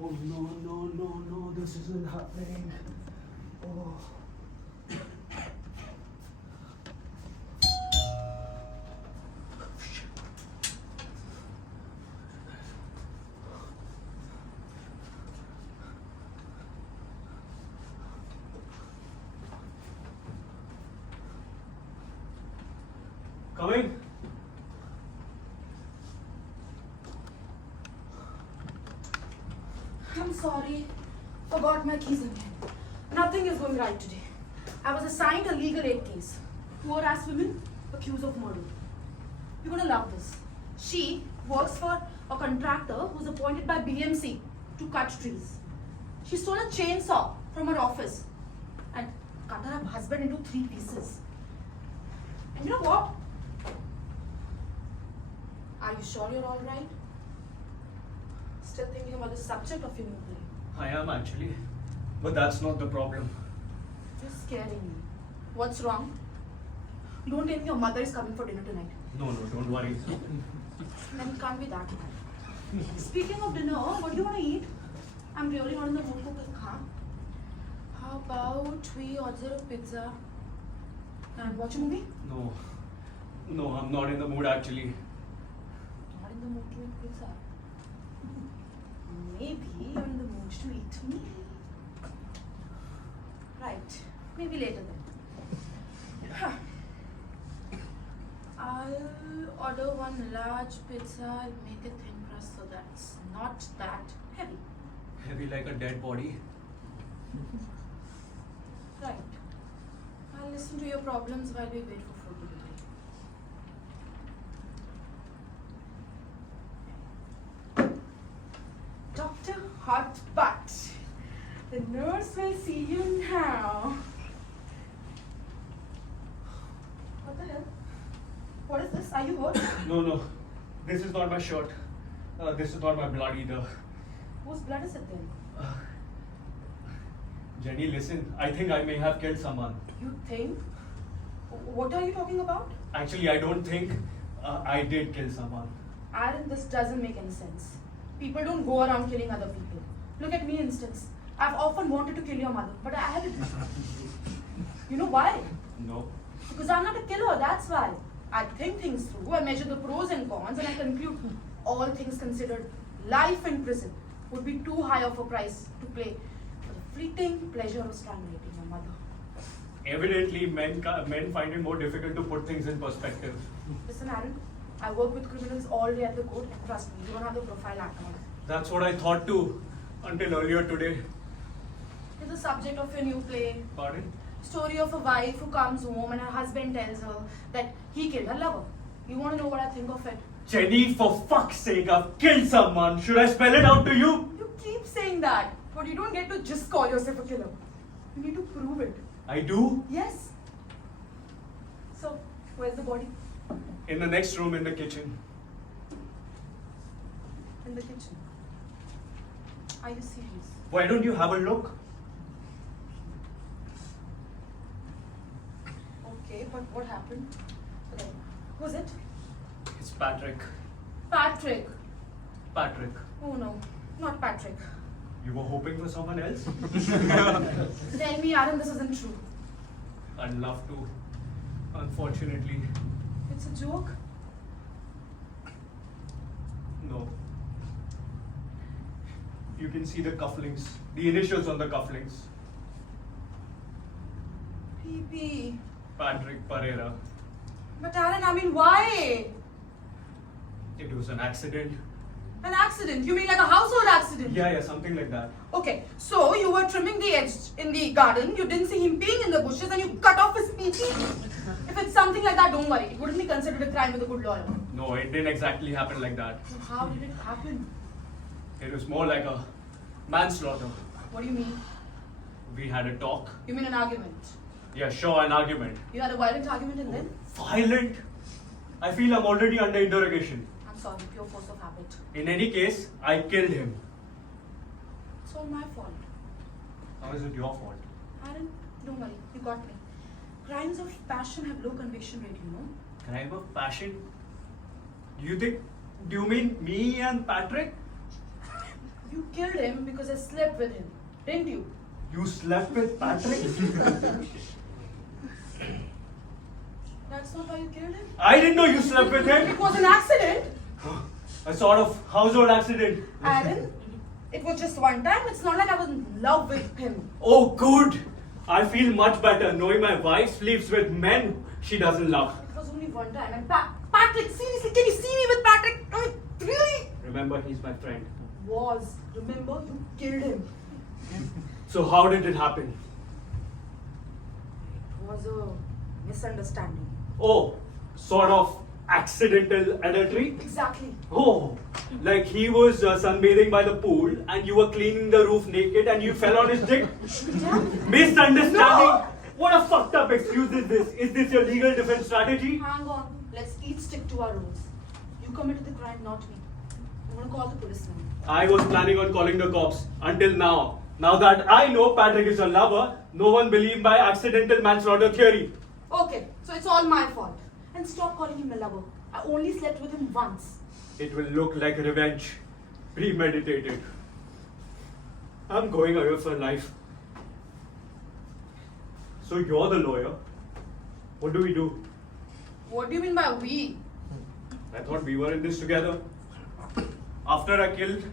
Oh no, this isn't happening. Oh. Coming? I'm sorry. Forgot my keys again. Nothing is going right today. I was assigned a legal aid case. Poor ass women accused of murder. You're gonna love this. She works for a contractor who's appointed by BMC to cut trees. She stole a chainsaw from her office and cut her husband into 3 pieces. And you know what? Are you sure you're alright? Still thinking about the subject of your new play? I am actually. But that's not the problem. You're scaring me. What's wrong? Don't tell me your mother is coming for dinner tonight. No, don't worry. Then it can't be that bad. Speaking of dinner, what do you want to eat? I'm really not in the mood for cook, huh? How about we order a pizza and watch a movie? No, I'm not in the mood actually. Not in the mood to eat pizza. Maybe you're in the mood to eat me. Right. Maybe later then. Huh. I'll order one large pizza and make it thin crust so that it's not that heavy. Heavy like a dead body. Right. I'll listen to your problems while we wait for food delivery. Dr. Hot Butt. The nurse will see you now. What the hell? What is this? Are you hurt? No. This is not my shirt. This is not my blood either. Whose blood is it then? Jenny, listen. I think I may have killed someone. You think? What are you talking about? Actually, I don't think I did kill someone. Aaron, this doesn't make any sense. People don't go around killing other people. Look at me, instance. I've often wanted to kill your mother, but I haven't. You know why? No. Because I'm not a killer, that's why. I think things through, I measure the pros and cons, and I conclude, all things considered, life in prison would be too high of a price to pay for the fleeting pleasure of strangulating your mother. Evidently, men find it more difficult to put things in perspective. Listen, Aaron, I work with criminals all day at the court, and trust me, you don't have the profile act on. That's what I thought too, until earlier today. It's the subject of your new play. Pardon? Story of a wife who comes home and her husband tells her that he killed her lover. You want to know what I think of it? Jenny, for fuck's sake, I've killed someone. Should I spell it out to you? You keep saying that, but you don't get to just call yourself a killer. You need to prove it. I do? Yes. So, where's the body? In the next room in the kitchen. In the kitchen. Are you serious? Why don't you have a look? Okay, but what happened? Okay. Who's it? It's Patrick. Patrick. Patrick. Oh no, not Patrick. You were hoping for someone else? Tell me, Aaron, this isn't true. I'd love to. Unfortunately, It's a joke? no. You can see the cufflinks, the initials on the cufflinks. PP. Patrick Pereira. But Aaron, I mean, why? It was an accident. An accident? You mean like a household accident? Yeah, something like that. Okay, so you were trimming the edge in the garden, you didn't see him peeing in the bushes and you cut off his pee-pee? If it's something like that, don't worry. It wouldn't be considered a crime with a good lawyer. No, it didn't exactly happen like that. So how did it happen? It was more like a manslaughter. What do you mean? We had a talk. You mean an argument? Yeah, sure, an argument. You had a violent argument and then? Violent? I feel I'm already under interrogation. I'm sorry, pure force of habit. In any case, I killed him. It's all my fault. How is it your fault? Aaron, don't worry, you got me. Crimes of passion have low conviction rate, you know? Crime of passion? Do you mean me and Patrick? You You killed him because I slept with him, didn't you? You slept with Patrick? That's not why you killed him? I didn't know you slept with him. It was an accident. A sort of household accident. Aaron, it was just one time. It's not like I was in love with him. Oh, good. I feel much better knowing my wife sleeps with men she doesn't love. It was only one time. And Patrick, seriously, can you see me with Patrick? I mean, really? Remember, he's my friend. Remember, you killed him. So how did it happen? It was a misunderstanding. Oh, sort of accidental adultery? Exactly. Oh, like he was sunbathing by the pool and you were cleaning the roof naked and you fell on his dick? Yeah. Misunderstanding? No. What a fucked up excuse is this? Is this your legal defense strategy? Hang on. Let's each stick to our roles. You committed the crime, not me. I'm gonna call the police now. I was planning on calling the cops until now. Now that I know Patrick is your lover, no one believed my accidental manslaughter theory. Okay, so it's all my fault. And stop calling him a lover. I only slept with him once. It will look like revenge. Premeditated. I'm going away for life. So you're the lawyer. What do we do? What do you mean by we? I thought we were in this together. After I killed,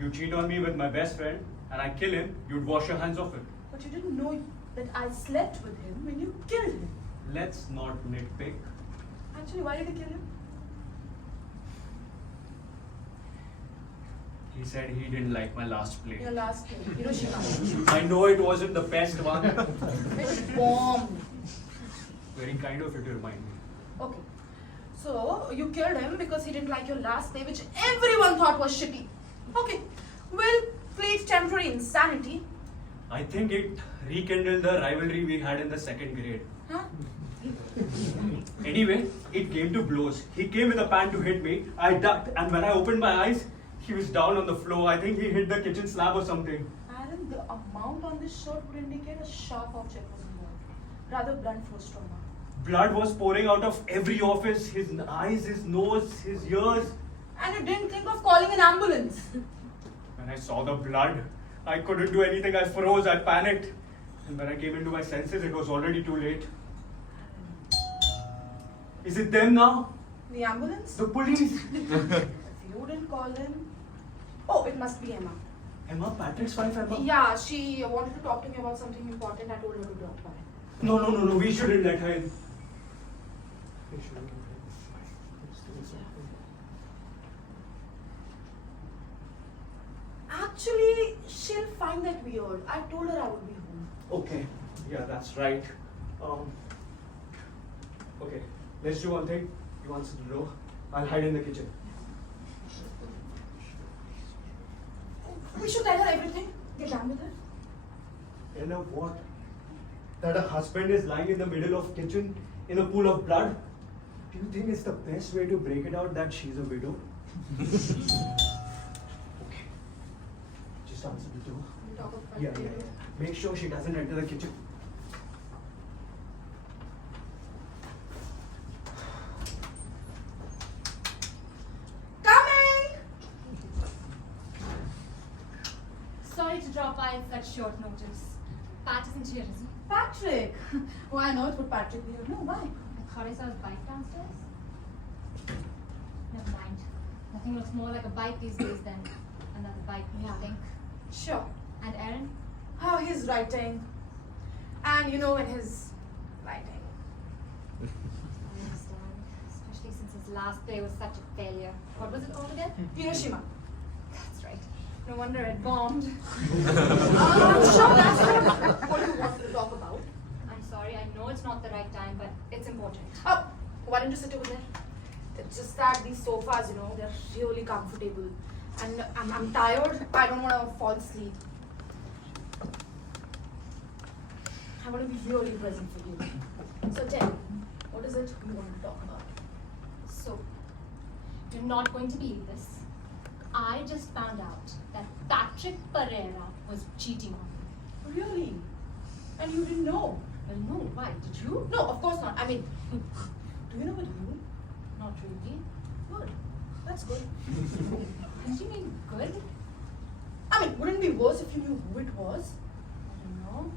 you cheat on me with my best friend, and I kill him, you'd wash your hands of it. But you didn't know that I slept with him when you killed him. Let's not nitpick. Actually, why did you kill him? He said he didn't like my last play. Your last play. Hiroshima. I know it wasn't the best one. It's bomb. Very kind of you to remind me. Okay. So, you killed him because he didn't like your last play, which everyone thought was shitty. Okay. We'll plead temporary insanity. I think it rekindled the rivalry we had in the second grade. Huh? Anyway, it came to blows. He came with a pan to hit me. I ducked, and when I opened my eyes, he was down on the floor. I think he hit the kitchen slab or something. Aaron, the amount on this shirt would indicate a sharp object was involved. Rather blunt force trauma. Blood was pouring out of every orifice, his eyes, his nose, his ears. And you didn't think of calling an ambulance. When I saw the blood, I couldn't do anything. I froze, I panicked. And when I came into my senses, it was already too late. Is it them now? The ambulance? The police? If you didn't call him... Oh, it must be Emma. Emma? Patrick's wife, Emma? Yeah, she wanted to talk to me about something important. I told her to drop by. No. We shouldn't let her in. We shouldn't let her in. Actually, she'll find that weird. I told her I would be home. Okay. Yeah, that's right. Okay. Let's do one thing. You answer the door. I'll hide in the kitchen. We should tell her everything. Get done with it. Tell her what? That her husband is lying in the middle of kitchen in a pool of blood? Do you think it's the best way to break it out that she's a widow? Okay. Just answer the door. We'll talk about Yeah. it. Make sure she doesn't enter the kitchen. Coming! Sorry to drop by at such short notice. Pat isn't here, is he? Patrick! Oh, I know it would Patrick be here. No, why? I thought I saw his bike downstairs. Never mind. Nothing looks more like a bike these days than another bike, Yeah. I think. Sure. And Aaron? How he's writing. And you know, in his writing. I understand. Especially since his last play was such a failure. What was it all again? Hiroshima. That's right. No wonder it bombed. I'm sure that's not what you wanted to talk about. I'm sorry, I know it's not the right time, but it's important. Oh, why don't you sit over there? It's just that these sofas, you know, they're really comfortable. And I'm tired. I don't want to fall asleep. I want to be really present for you. So tell me, what is it you want to talk about? So, you're not going to believe this. I just found out that Patrick Pereira was cheating on me. Really? And you didn't know? Well, no, why? Did you? No, of course not. I mean, do you know what you? Not really. Good. That's good. Did you mean good? mean, wouldn't it be worse if you knew who it was? I don't know.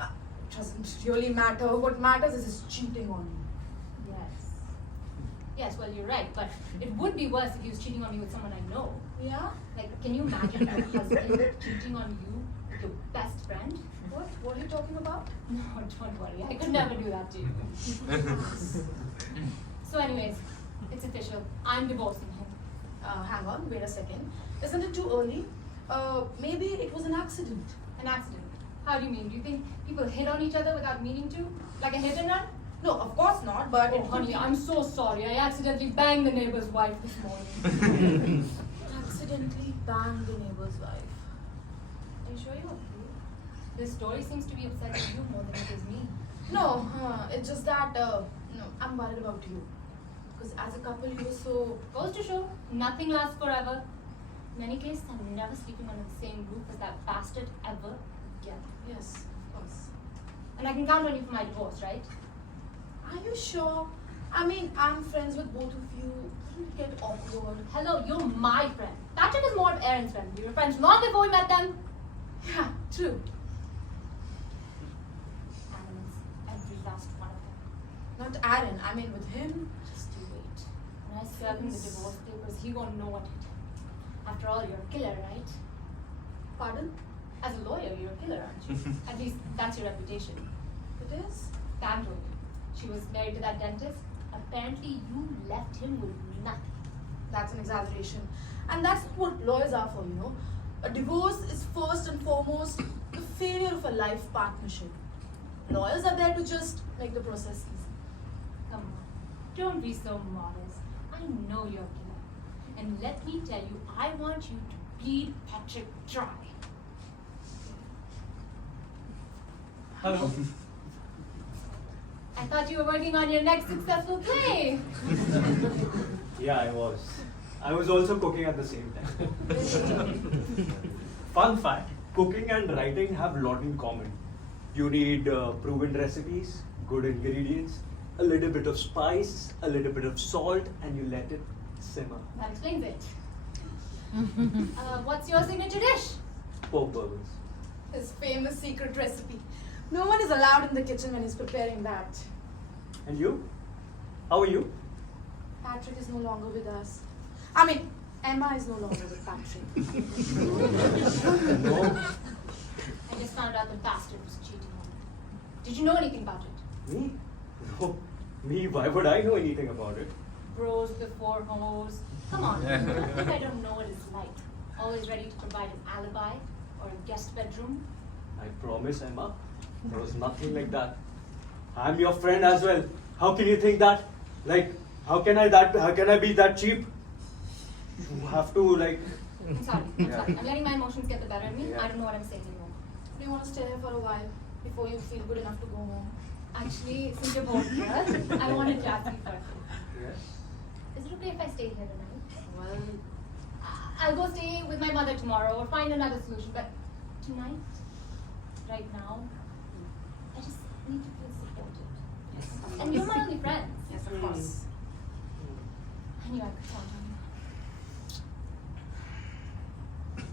It doesn't really matter. What matters is his cheating on me. Yes. Yes, well, you're right, but it would be worse if he was cheating on me with someone I know. Yeah? Like, can you imagine a husband cheating on you with your best friend? What? What are you talking about? No, don't worry. I could never do that to you. So anyways, it's official. I'm divorcing him. Hang on, wait a second. Isn't it too early? Maybe it was an accident. An accident. How do you mean? Do you think people hit on each other without meaning to? Like a hit and run? No, of course not, but Oh, honey, I'm so sorry. I accidentally banged the neighbor's wife this morning. accidentally banged the neighbor's wife. Are you sure you approve? This story seems to be upsetting you more than it is me. No, it's just that, no, I'm worried about you. Because as a couple, you were so... Goes to show, nothing lasts forever. In any case, I'm never sleeping under the same roof as that bastard ever again. Yes, of course. And I can count on you for my divorce, right? Are you sure? I mean, I'm friends with both of you. Wouldn't it get awkward? Hello, you're my friend. Patrick is more of Aaron's friend. We were friends long before we met them. Yeah, true. Animals, every last one of them. Not Aaron, I mean with him. Just you wait. When I serve him the divorce papers, he won't know what he did. After all, you're a killer, right? Pardon? As a lawyer, you're a killer, aren't you? At least that's your reputation. It is? Pam told me. She was married to that dentist. Apparently, you left him with nothing. That's an exaggeration. And that's what lawyers are for, you know. A divorce is first and foremost the failure of a life partnership. Lawyers are there to just make the process easy. Come on, don't be so modest. I know you're a killer. And let me tell you, I want you to bleed Patrick dry. Hello. I thought you were working on your next successful play. Yeah, I was. I was also cooking at the same time. Fun fact, cooking and writing have a lot in common. You need proven recipes, good ingredients, a little bit of spice, a little bit of salt, and you let it simmer. That explains it. What's your signature dish? Pork burgers. His famous secret recipe. No one is allowed in the kitchen when he's preparing that. And you? How are you? Patrick is no longer with us. I mean, Emma is no longer with Patrick. No. I just found out the bastard was cheating on me. Did you know anything about it? Me? No. Me? Why would I know anything about it? Bros before hoes. Come on, you think I don't know what it's like? Always ready to provide an alibi or a guest bedroom? I promise, Emma. There was nothing like that. I'm your friend as well. How can you think that? Like, how can I be that cheap? You have to like. I'm sorry. I'm letting my emotions get the better of me. Yeah. I don't know what I'm saying anymore. Do you want to stay here for a while before you feel good enough to go home? Actually, since you're both here, I wanted to ask you first. Yes. Is it okay if I stay here tonight? Well, I'll go stay with my mother tomorrow or find another solution. But tonight, right now, I just need to feel supported. And you're my only friend. yes, of course. I knew I could count on you.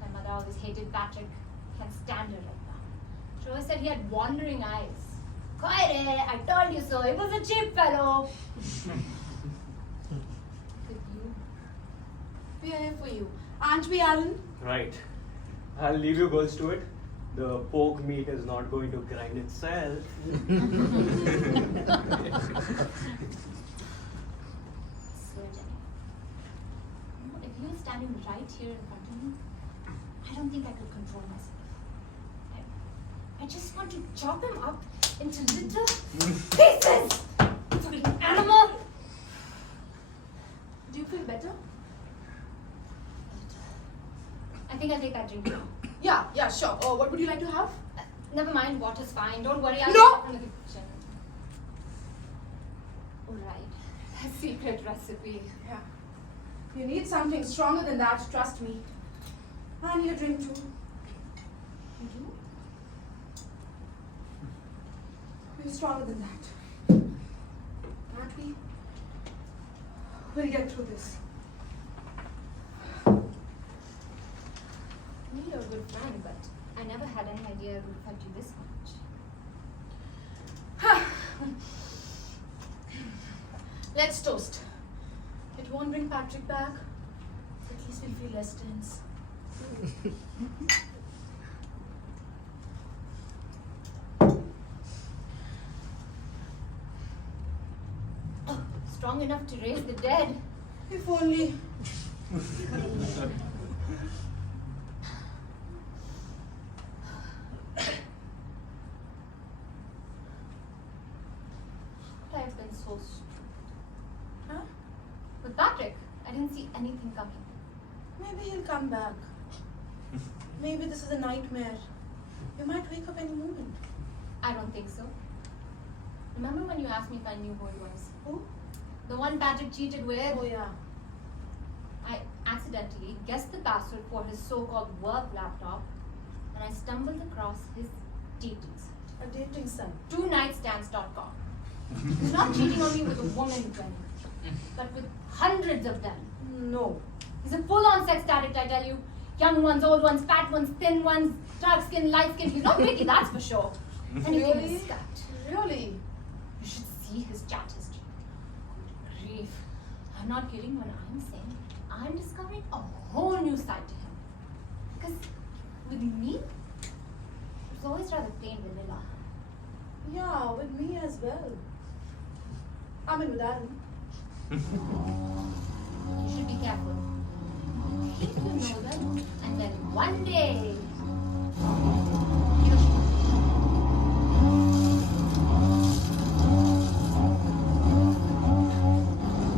My mother always hated Patrick. Can't stand her like that. She always said he had wandering eyes. Koire, I told you so. He was a cheap fellow. With you, We are here for you. Aren't we, Alan? Right. I'll leave you girls to it. The pork meat is not going to grind itself. swear Jenny. You know, if you were standing right here in front of me, I don't think I could control myself. I just want to chop him up into little pieces! Fucking animal! Do you feel better? I think I'll take that drink now. Yeah, sure. What would you like to have? Never mind, water's fine. Don't worry, I'll No! get it from the kitchen. Alright. A secret recipe. Yeah. You need something stronger than that, trust me. I need a drink too. You do? We're stronger than that. Aren't we? We'll get through this. never had any idea it would affect you this much. Let's toast. It won't bring Patrick back. At least we'll feel less tense. Oh, strong enough to raise the dead. If only. I've been so stupid. Huh? With Patrick, I didn't see anything coming. Maybe he'll come back. Maybe this is a nightmare. You might wake up any moment. I don't think so. Remember when you asked me if I knew who it was? Who? The one Patrick cheated with? Oh yeah. I accidentally guessed the password for his so-called work laptop and I stumbled across his dating site. A dating site. TwoNightstands.com. He's not cheating on me with a woman, Jenny, but with hundreds of them. No. He's a full-on sex addict, I tell you. Young ones, old ones, fat ones, thin ones, dark skin, light skin. He's not picky, that's for sure. Anything Really? is scat. Really? You should see his chat history. Good grief. I'm not kidding when I'm saying I'm discovering a whole new side to him. Because with me, it was always rather plain vanilla. Yeah, with me as well. I mean with Aaron. You should be careful. If you know them, and then one day,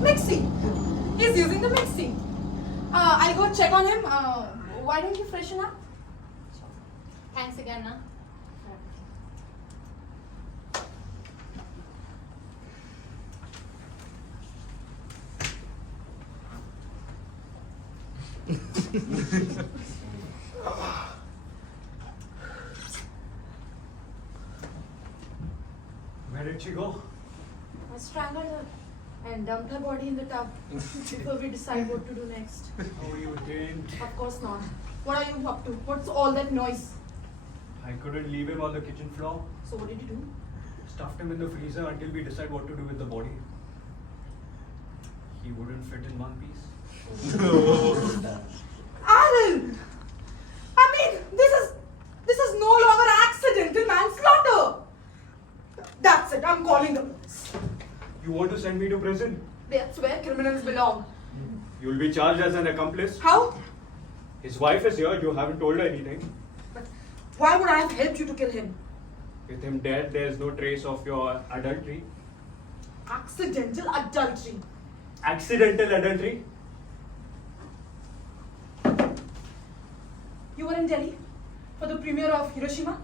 Mixie! He's using the mixie. I'll go check on him. Why don't you freshen up? thanks again, na? Where did she go? I strangled her and dumped her body in the tub before we decide what to do next. Oh, you didn't. Of course not. What are you up to? What's all that noise? I couldn't leave him on the kitchen floor. So what did you do? Stuffed him in the freezer until we decide what to do with the body. He wouldn't fit in one piece. Aaron! I mean, this is no longer accidental manslaughter. That's it. I'm calling the police. You want to send me to prison? That's where criminals belong. You'll be charged as an accomplice. How? His wife is here. You haven't told her anything. But why would I have helped you to kill him? With him dead, there's no trace of your adultery. Accidental adultery. Accidental adultery? You were in Delhi for the premiere of Hiroshima.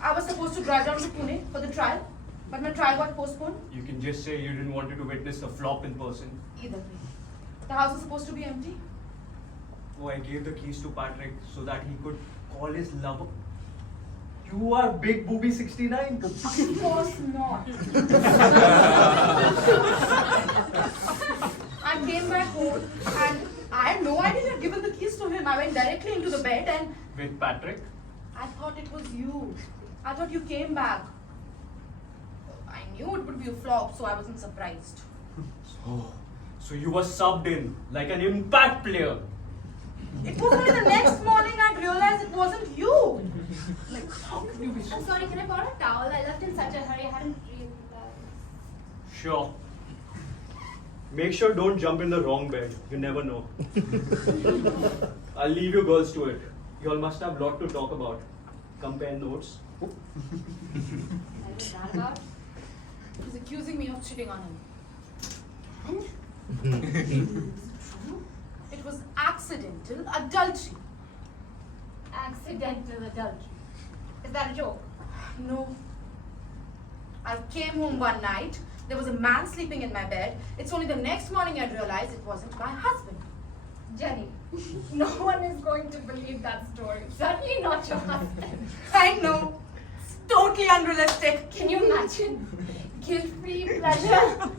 I was supposed to drive down to Pune for the trial, but my trial got postponed. You can just say you didn't want to witness the flop in person. Either way. The house was supposed to be empty. Oh, I gave the keys to Patrick so that he could call his lover. You are Big Booby 69. Of course not. I came back home and I had no idea you had given the keys to him. I went directly into the bed and With Patrick? I thought it was you. I thought you came back. I knew it would be a flop, so I wasn't surprised. So you were subbed in like an impact player. It was only the next morning I realized it wasn't you. Like, how can you be so... I'm sorry, can I borrow a towel? I left in such a hurry, I hadn't realized. Sure. Make sure don't jump in the wrong bed. You never know. I'll leave you girls to it. You all must have a lot to talk about. Compare notes. I was that about. He's accusing me of cheating on him. And? It was accidental adultery. Accidental adultery. Is that a joke? No. I came home one night. There was a man sleeping in my bed. It's only the next morning I realized it wasn't my husband. Jenny, no one is going to believe that story. Certainly not your husband. I know. It's totally unrealistic. Can you imagine? Guilt-free pleasure.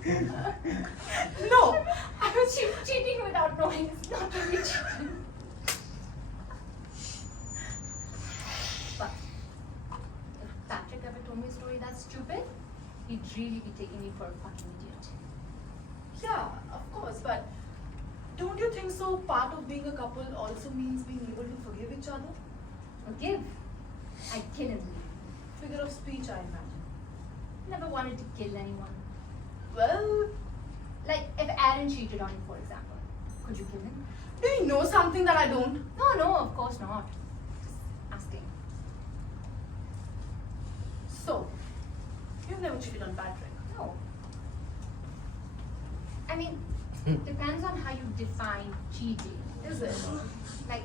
No. I was cheating without knowing. It's not really cheating. he'd really be taking me for a fucking idiot. Yeah, of course, but don't you think so? Part of being a couple also means being able to forgive each other? Forgive? I'd kill him. Figure of speech, I imagine. Never wanted to kill anyone. Well, Like if Aaron cheated on you, for example. Could you kill him? do you know something that I don't? No, of course not. Just asking. So, you've never cheated on Patrick. No. I mean, depends on how you define cheating. Is it? Like,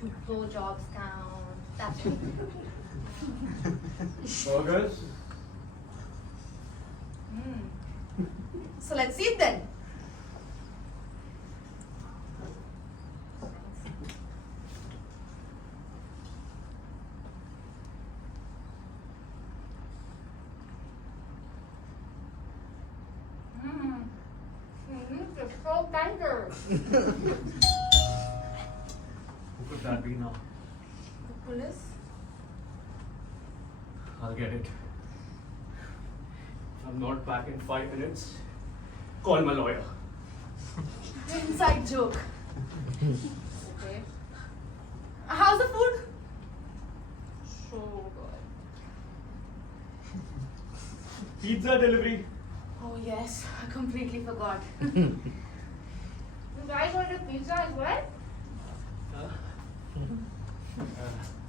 do blowjobs count? That's it. Burgers? So let's eat then. It's so tender. Who could that be now? The police? I'll get it. If I'm not back in 5 minutes, call my lawyer. Inside joke. Okay. How's the food? So good. Pizza delivery. Oh yes, I completely forgot. You guys ordered pizza as well?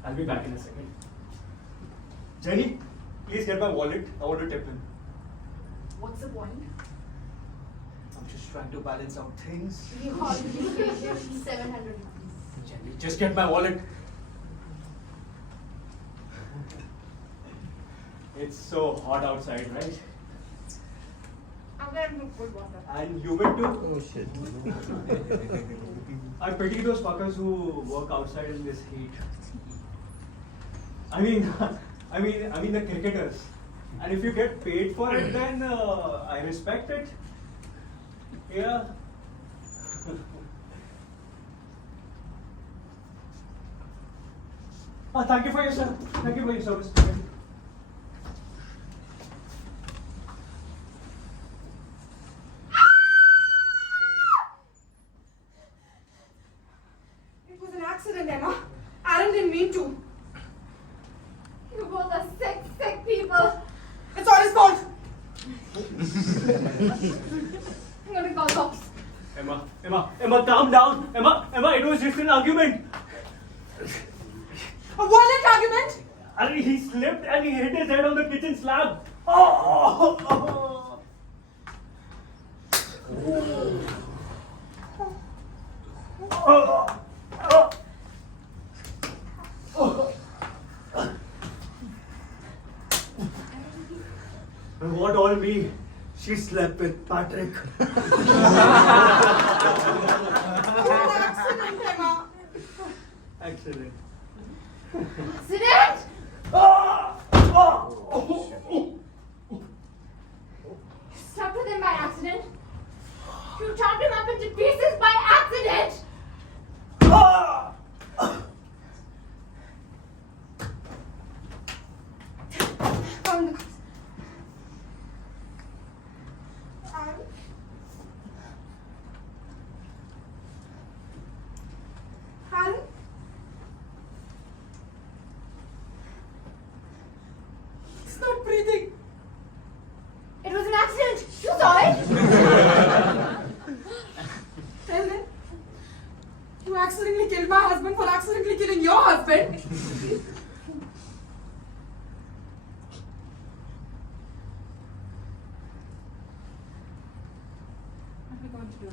I'll be back in a second. Jenny, please get my wallet. I want to tip him. What's the point? I'm just trying to balance out things. We already paid him 700 rupees. Jenny, just get my wallet. It's so hot outside, right? I'm gonna make good water. And humid too. Oh shit. I pity those fuckers who work outside in this heat. I mean the cricketers. And if you get paid for it, then I respect it. Yeah. Thank you for your service. Thank you for your service. It was an accident, Emma. Aaron didn't mean to. You both are sick people. It's all his fault. I'm gonna call cops. Emma, calm down. Emma, it was just an argument. A violent argument? Arey, he slipped and he hit his head on the kitchen slab. Oh! What all me? She slept with Patrick. It was an accident, Emma. Accident. Accident? You slept with him by accident? You chopped him up into pieces by accident? Calm down. Aaron? Aaron? He's not breathing. It was an accident. You saw it? Well then, you accidentally killed my husband for accidentally killing your husband. What are we going to do?